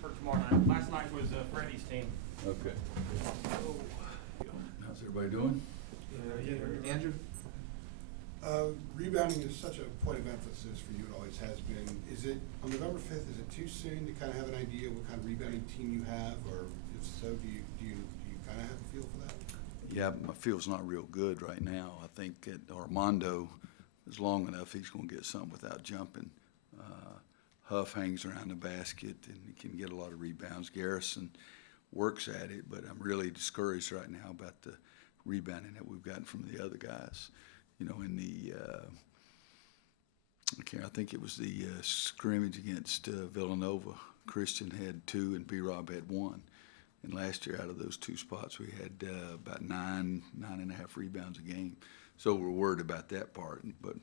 for tomorrow night. Last night was Freddie's team. Okay. How's everybody doing? Andrew? Rebounding is such a point of emphasis for you, it always has been. Is it, on November 5th, is it too soon to kind of have an idea what kind of rebounding team you have? Or if so, do you kind of have a feel for that? Yeah, my feel's not real good right now. I think that Armando is long enough, he's going to get something without jumping. Huff hangs around the basket and he can get a lot of rebounds. Garrison works at it, but I'm really discouraged right now about the rebounding that we've gotten from the other guys. You know, in the I think it was the scrimmage against Villanova. Christian had 2 and B-Rob had 1. And last year, out of those 2 spots, we had about 9.5 rebounds a game. So we're worried about that part, but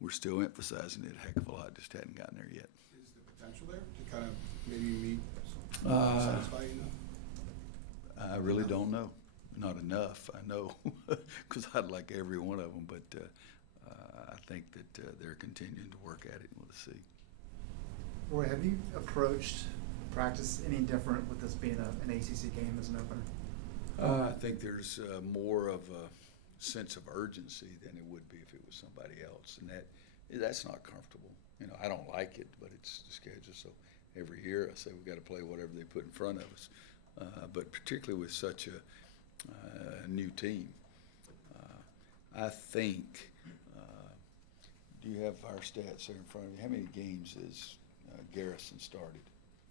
we're still emphasizing it a heck of a lot. Just hadn't gotten there yet. Is the potential there to kind of maybe meet, satisfy you enough? I really don't know. Not enough, I know, because I'd like every one of them, but I think that they're continuing to work at it, and we'll see. Roy, have you approached practice any different with this being an ACC game as an opener? I think there's more of a sense of urgency than it would be if it was somebody else, and that's not comfortable. You know, I don't like it, but it's the schedule. So every year I say we've got to play whatever they put in front of us. But particularly with such a new team, I think. Do you have our stats there in front of you? How many games has Garrison started?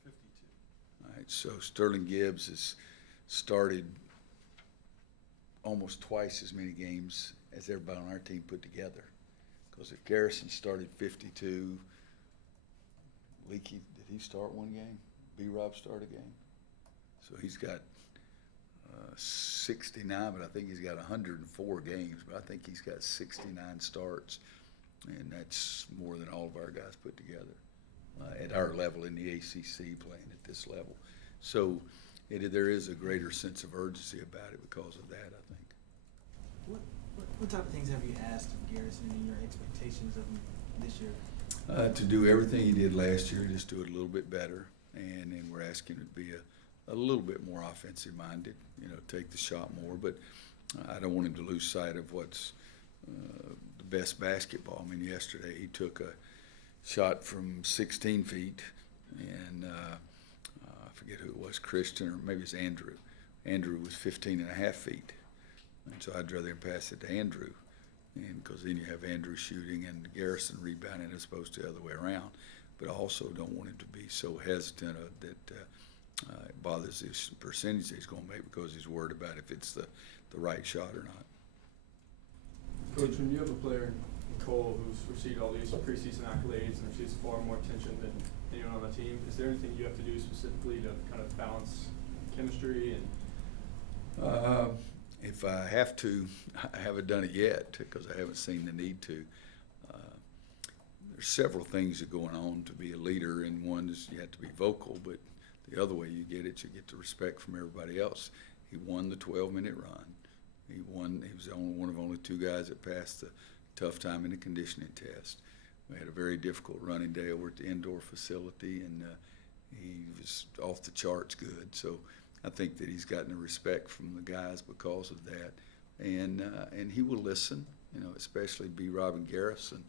52. All right, so Sterling Gibbs has started almost twice as many games as everybody on our team put together. Because if Garrison started 52, Leakey, did he start 1 game? B-Rob start a game? So he's got 69, but I think he's got 104 games. But I think he's got 69 starts, and that's more than all of our guys put together at our level in the ACC playing at this level. So there is a greater sense of urgency about it because of that, I think. What type of things have you asked of Garrison and your expectations of him this year? To do everything he did last year, just do it a little bit better. And then we're asking him to be a little bit more offensive minded, you know, take the shot more. But I don't want him to lose sight of what's the best basketball. I mean, yesterday he took a shot from 16 feet, and I forget who it was, Christian, or maybe it's Andrew. Andrew was 15.5 feet. And so I'd rather him pass it to Andrew, and because then you have Andrew shooting and Garrison rebounding as opposed to the other way around. But I also don't want him to be so hesitant that it bothers his percentage that he's going to make because he's worried about if it's the right shot or not. Coach, when you have a player in Cole who's received all these preseason accolades and receives far more attention than anyone on the team, is there anything you have to do specifically to kind of balance chemistry and? If I have to, I haven't done it yet because I haven't seen the need to. There's several things that are going on to be a leader, and one is you have to be vocal, but the other way you get it, you get the respect from everybody else. He won the 12-minute run. He was one of only 2 guys that passed the tough time in the conditioning test. We had a very difficult running day over at the indoor facility, and he was off the charts good. So I think that he's gotten the respect from the guys because of that, and he will listen. You know, especially B-Rob and Garrison,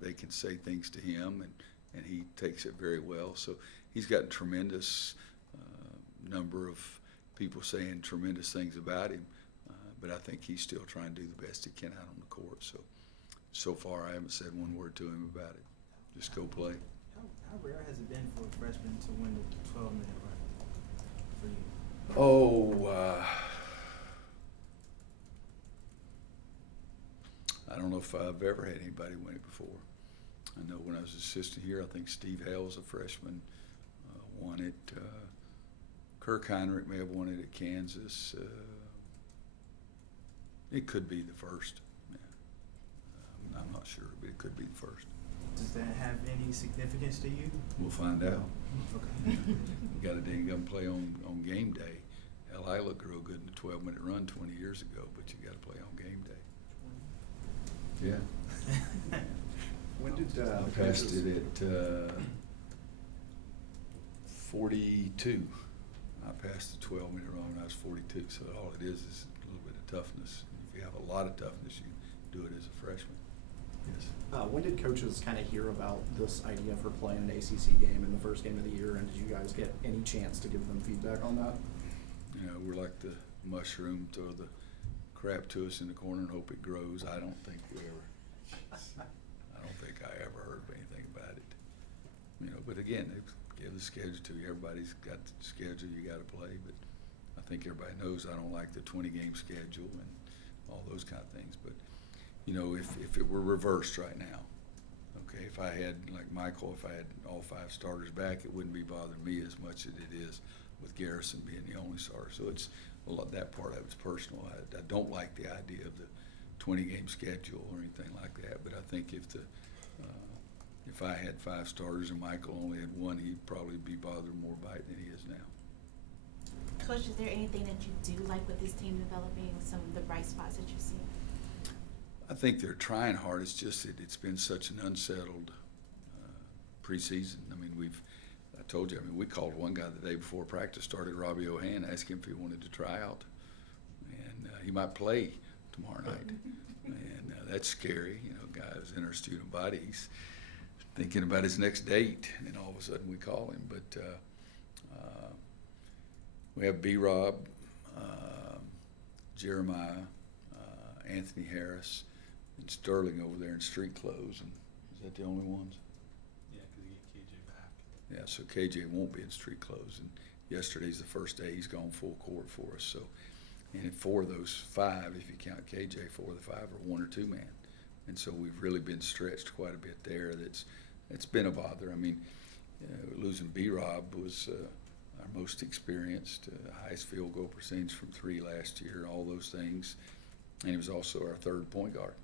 they can say things to him, and he takes it very well. So he's gotten tremendous number of people saying tremendous things about him, but I think he's still trying to do the best he can out on the court. So far, I haven't said one word to him about it. Just go play. How rare has it been for a freshman to win the 12-minute run for you? I don't know if I've ever had anybody win it before. I know when I was assistant here, I think Steve Hales, a freshman, won it. Kirk Heinrich may have won it at Kansas. It could be the first. Yeah. I'm not sure, but it could be the first. Does that have any significance to you? We'll find out. Okay. We got a dang gum play on game day. Hell, I looked real good in the 12-minute run 20 years ago, but you got to play on game day. Yeah. When did I passed it at 42. I passed the 12-meter run when I was 42, so all it is a little bit of toughness. If you have a lot of toughness, you can do it as a freshman. Yes. When did coaches kind of hear about this idea for playing an ACC game in the first game of the year, and did you guys get any chance to give them feedback on that? You know, we're like the mushroom, throw the crap to us in the corner and hope it grows. I don't think I ever heard of anything about it. You know, but again, they give the schedule to you. Everybody's got the schedule you got to play, but I think everybody knows I don't like the 20-game schedule and all those kind of things. But you know, if it were reversed right now, okay, if I had, like Michael, if I had all 5 starters back, it wouldn't be bothering me as much as it is with Garrison being the only starter. So it's a lot, that part of it's personal. I don't like the idea of the 20-game schedule or anything like that, but I think if I had 5 starters and Michael only had 1, he'd probably be bothered more by it than he is now. Coach, is there anything that you do like with this team developing, some of the bright spots that you see? I think they're trying hard. It's just it's been such an unsettled preseason. I mean, I told you, we called one guy the day before practice started, Robbie O'Han, asked him if he wanted to try out. And he might play tomorrow night. And that's scary. You know, guy who's in our student body, he's thinking about his next date, and all of a sudden we call him. But we have B-Rob, Jeremiah, Anthony Harris, and Sterling over there in street clothes. And is that the only ones? Yeah, because you get KJ back. Yeah, so KJ won't be in street clothes. And yesterday's the first day he's gone full court for us. So, and 4 of those 5, if you count KJ, 4 of the 5 are 1 or 2 man. And so we've really been stretched quite a bit there. It's been a bother. I mean, losing B-Rob was our most experienced, highest field goal percentage from 3 last year, all those things. And he was also our 3rd point guard.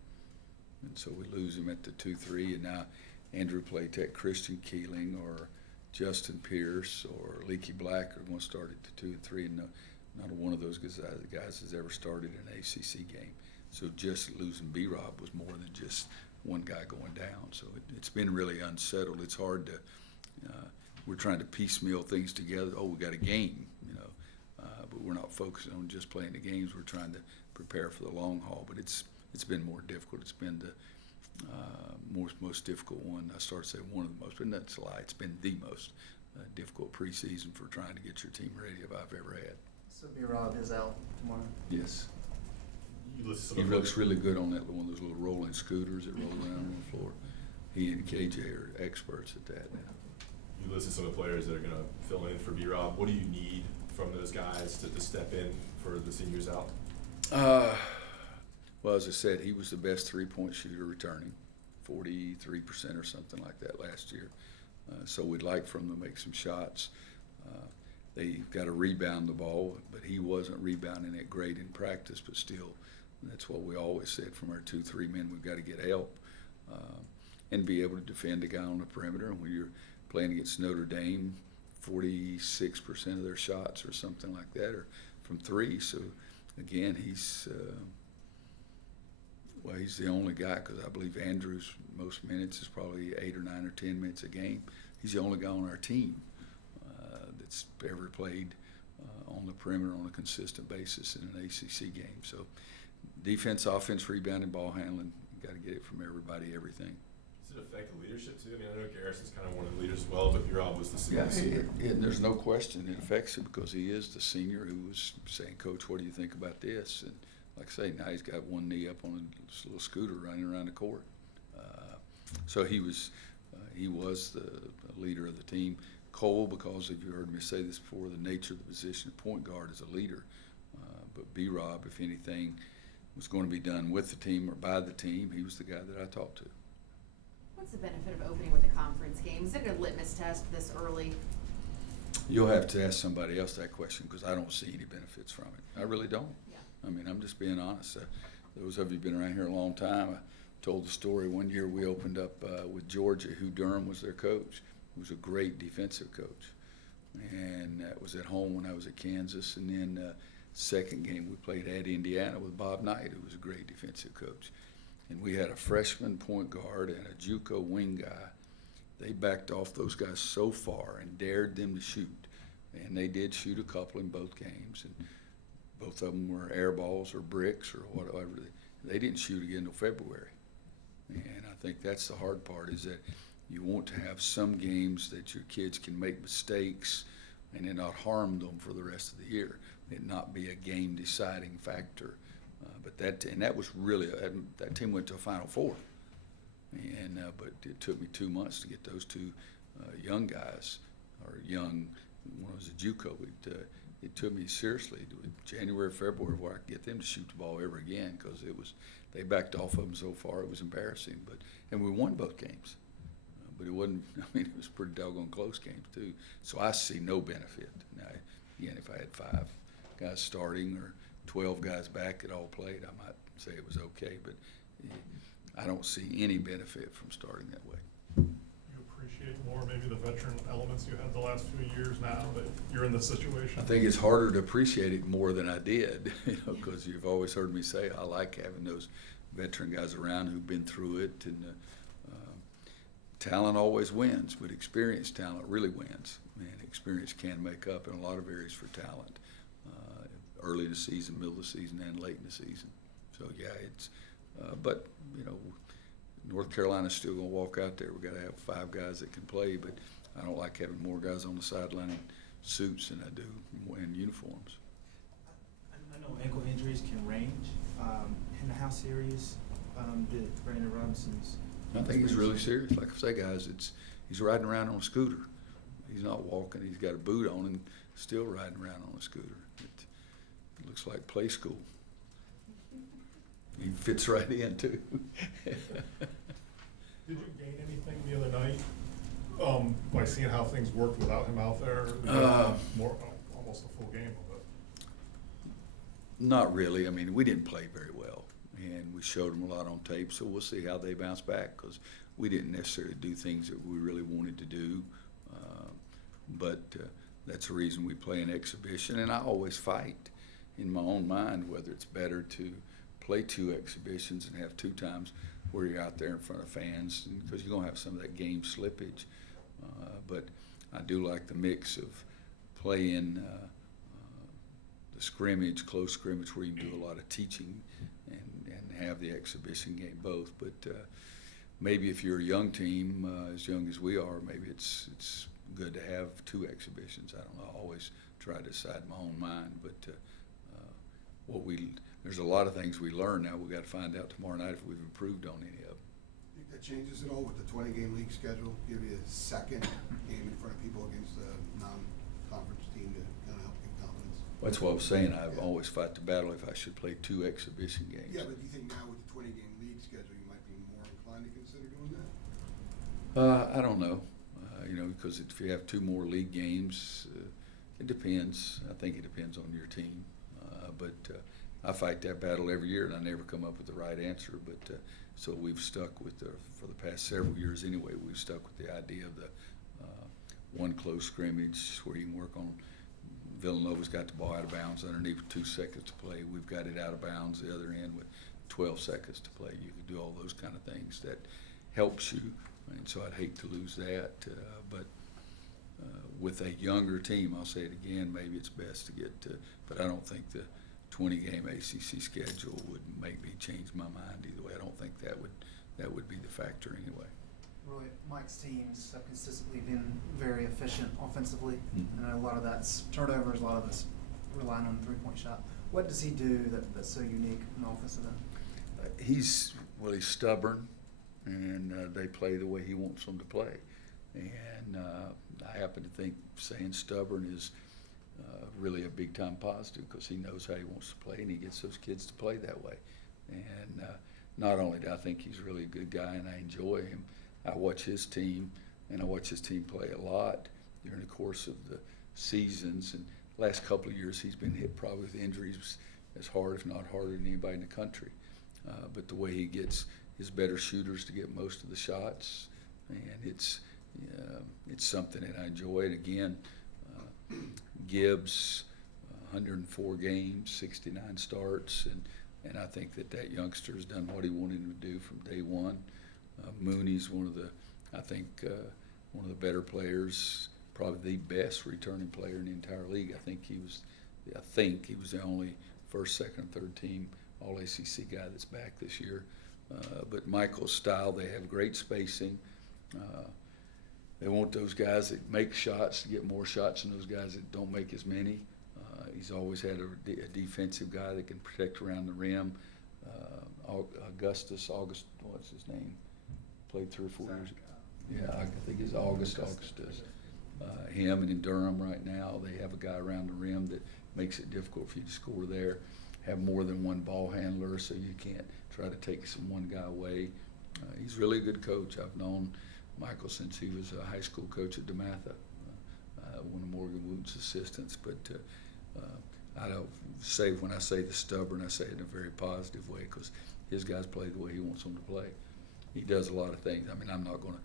And so we lose him at the 2-3, and now Andrew Playtech, Christian Keeling, or Justin Pierce, or Leaky Black are going to start at the 2 and 3, and not one of those guys has ever started an ACC game. So just losing B-Rob was more than just one guy going down. So it's been really unsettled. It's hard to we're trying to piecemeal things together. Oh, we got a game, you know, but we're not focusing on just playing the games. We're trying to prepare for the long haul. But it's been more difficult. It's been the most difficult one. I started to say one of the most, but that's a lie. It's been the most difficult preseason for trying to get your team ready if I've ever had. So B-Rob is out tomorrow? Yes. You listed some He of the looks really good on that one of those little rolling scooters that roll around on the floor. He and KJ are experts at that now. You listed some of the players that are going to fill in for B-Rob. What do you need from those guys to step in for the seniors out? Well, as I said, he was the best 3-point shooter returning, 43% or something like that last year. So we'd like for him to make some shots. They've got to rebound the ball, but he wasn't rebounding it great in practice, but still, that's what we always said from our 2-3 men. We've got to get help and be able to defend a guy on the perimeter. And when you're playing against Notre Dame, 46% of their shots or something like that are from 3. So, again, he's the only guy, because I believe Andrew's most minutes is probably 8 or 9 or 10 minutes a game. He's the only guy on our team that's ever played on the perimeter on a consistent basis in an ACC game. So defense, offense, rebounding, ball handling, you got to get it from everybody, everything. Does it affect the leadership too? I mean, I know Garrison's kind of one of the leaders as well, but B-Rob was the senior. And there's no question it affects him because he is the senior who was saying, Coach, what do you think about this? And like I say, now he's got one knee up on a little scooter running around the court. So he was the leader of the team. Cole, because if you heard me say this before, the nature of the position of point guard is a leader. But B-Rob, if anything was going to be done with the team or by the team, he was the guy that I talked to. What's the benefit of opening with a conference game? Is it a litmus test this early? You'll have to ask somebody else that question because I don't see any benefits from it. I really don't. Yeah. I mean, I'm just being honest. Those of you who've been around here a long time, I told the story one year we opened up with Georgia, who Durham was their coach. He was a great defensive coach. And that was at home when I was at Kansas. And then second game we played at Indiana with Bob Knight, who was a great defensive coach. And we had a freshman point guard and a JUCO wing guy. they backed off those guys so far and dared them to shoot. And they did shoot a couple in both games, and both of them were air balls or bricks or whatever. They didn't shoot again until February. And I think that's the hard part, is that you want to have some games that your kids can make mistakes and then not harm them for the rest of the year. It not be a game deciding factor. But that was really, that team went to a Final Four. And but it took me 2 months to get those two young guys, or young, one was a JUCO. It took me seriously, January, February, where I could get them to shoot the ball ever again, because they backed off of them so far, it was embarrassing. And we won both games. But it wasn't, I mean, it was pretty doggone close games too. So I see no benefit. Now, again, if I had 5 guys starting or 12 guys back that all played, I might say it was okay, but I don't see any benefit from starting that way. You appreciate more maybe the veteran elements you had the last few years now that you're in this situation? I think it's harder to appreciate it more than I did, because you've always heard me say I like having those veteran guys around who've been through it, and talent always wins, but experienced talent really wins, and experience can make up in a lot of areas for talent, early in the season, middle of the season, and late in the season. So yeah, it's but North Carolina's still going to walk out there. We've got to have 5 guys that can play, but I don't like having more guys on the sideline in suits than I do in uniforms. I know ankle injuries can range. And how serious did Brandon Robinson's? I think he's really serious. Like I say, guys, he's riding around on a scooter. He's not walking. He's got a boot on and still riding around on a scooter. It looks like play school. He fits right in too. Did you gain anything the other night by seeing how things worked without him out there? More, almost a full game of it. Not really. I mean, we didn't play very well, and we showed them a lot on tape, so we'll see how they bounce back, because we didn't necessarily do things that we really wanted to do. But that's the reason we play an exhibition, and I always fight in my own mind whether it's better to play 2 exhibitions and have 2 times where you're out there in front of fans, because you're going to have some of that game slippage. But I do like the mix of playing the scrimmage, close scrimmage, where you can do a lot of teaching and have the exhibition game both. But maybe if you're a young team, as young as we are, maybe it's good to have 2 exhibitions. I don't know. I always try to decide in my own mind, but there's a lot of things we learn now. We've got to find out tomorrow night if we've improved on any of them. Think that changes at all with the 20-game league schedule? Give you a second game in front of people against a non-conference team to kind of help give confidence? That's what I was saying. I've always fought the battle if I should play 2 exhibition games. Yeah, but do you think now with the 20-game league schedule, you might be more inclined to consider doing that? I don't know. Because if you have 2 more league games, it depends. I think it depends on your team. But I fight that battle every year, and I never come up with the right answer. But so we've stuck with for the past several years anyway, we've stuck with the idea of the 1 close scrimmage where you can work on. Villanova's got the ball out of bounds underneath with 2 seconds to play. We've got it out of bounds the other end with 12 seconds to play. You can do all those kind of things that helps you. And so I'd hate to lose that, but with a younger team, I'll say it again, maybe it's best to get but I don't think the 20-game ACC schedule would make me change my mind either way. I don't think that would be the factor anyway. Really, Mike's teams have consistently been very efficient offensively, Mm-hmm. and a lot of that's turnovers, a lot of it's relying on the 3-point shot. What does he do that's so unique in the offensive end? He's stubborn, and they play the way he wants them to play. And I happen to think saying stubborn is really a big-time positive, because he knows how he wants to play, and he gets those kids to play that way. And not only do I think he's really a good guy, and I enjoy him, I watch his team, and I watch his team play a lot during the course of the seasons. And the last couple of years, he's been hit probably with injuries as hard, if not harder, than anybody in the country. But the way he gets his better shooters to get most of the shots, and it's something that I enjoy. And again, Gibbs, 104 games, 69 starts, and I think that youngster has done what he wanted him to do from day one. Mooney's one of the, I think, one of the better players, probably the best returning player in the entire league. I think he was the only first, second, and third team All-ACC guy that's back this year. But Michael's style, they have great spacing. They want those guys that make shots to get more shots than those guys that don't make as many. He's always had a defensive guy that can protect around the rim. August, what's his name? Played 3 or 4 years. Yeah, I think it's August. Him, and in Durham right now, they have a guy around the rim that makes it difficult for you to score there. Have more than one ball handler, so you can't try to take one guy away. He's really a good coach. I've known Michael since he was a high school coach at DeMatha, one of Morgan Wooten's assistants. But I don't say, when I say the stubborn, I say it in a very positive way, because his guys play the way he wants them to play. He does a lot of things. I mean, I'm not going to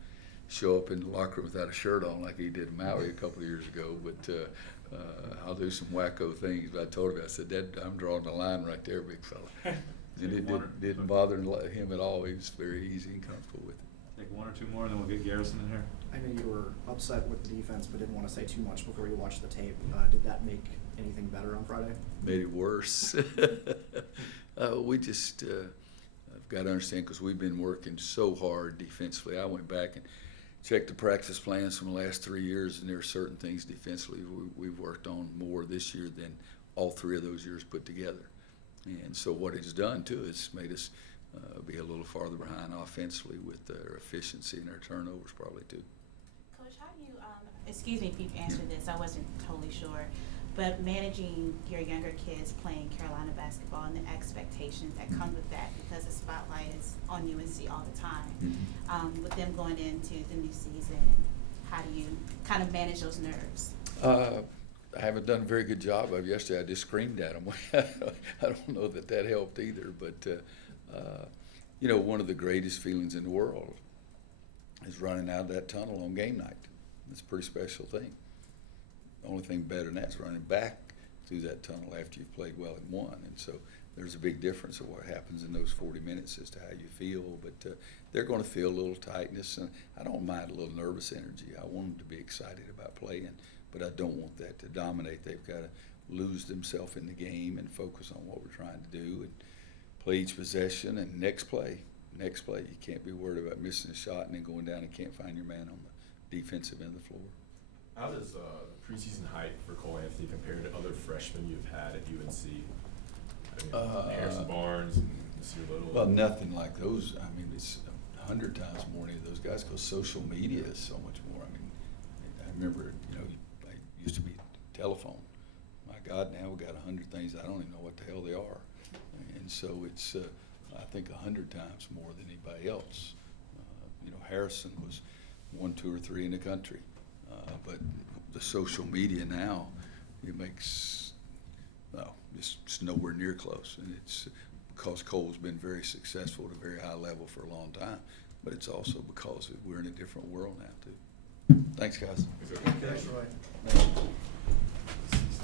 show up in the locker room without a shirt on like he did in Maui a couple of years ago, but I'll do some wacko things. But I told him, I said, I'm drawing the line right there, big fella. And it didn't bother him at all. He was very easy and comfortable with it. Take 1 or 2 more, and then we'll get Garrison in here. I know you were upset with the defense, but didn't want to say too much before you watched the tape. Did that make anything better on Friday? Made it worse. We just I've got to understand, because we've been working so hard defensively. I went back and checked the practice plans from the last 3 years, and there are certain things defensively we've worked on more this year than all 3 of those years put together. And so what it's done, too, is made us be a little farther behind offensively with our efficiency and our turnovers probably, too. Coach, how do you, excuse me if you've answered this, I wasn't totally sure, but managing your younger kids playing Carolina basketball and the expectations that come with that, because the spotlight is on UNC all the time, with them going into the new season, how do you kind of manage those nerves? I haven't done a very good job of. Yesterday I just screamed at them. I don't know that helped either, but you know, one of the greatest feelings in the world is running out of that tunnel on game night. It's a pretty special thing. The only thing better than that is running back through that tunnel after you've played well and won. And so there's a big difference of what happens in those 40 minutes as to how you feel. But they're going to feel a little tightness, and I don't mind a little nervous energy. I want them to be excited about playing, but I don't want that to dominate. They've got to lose themselves in the game and focus on what we're trying to do and play each possession and next play. You can't be worried about missing a shot and then going down and can't find your man on the defensive end of the floor. How does the preseason hype for Cole Anthony compare to other freshmen you've had at UNC? I mean, Harrison Barnes and Mr. Little. Well, nothing like those. I mean, it's 100 times more than those guys, because social media is so much more. I mean, I remember, you know, I used to be telephone. My God, now we've got 100 things. I don't even know what the hell they are. And so it's, I think, 100 times more than anybody else. You know, Harrison was 1, 2, or 3 in the country. But the social media now, it makes, it's nowhere near close. And it's because Cole's been very successful at a very high level for a long time, but it's also because we're in a different world now, too. Thanks, guys. Thanks, Roy.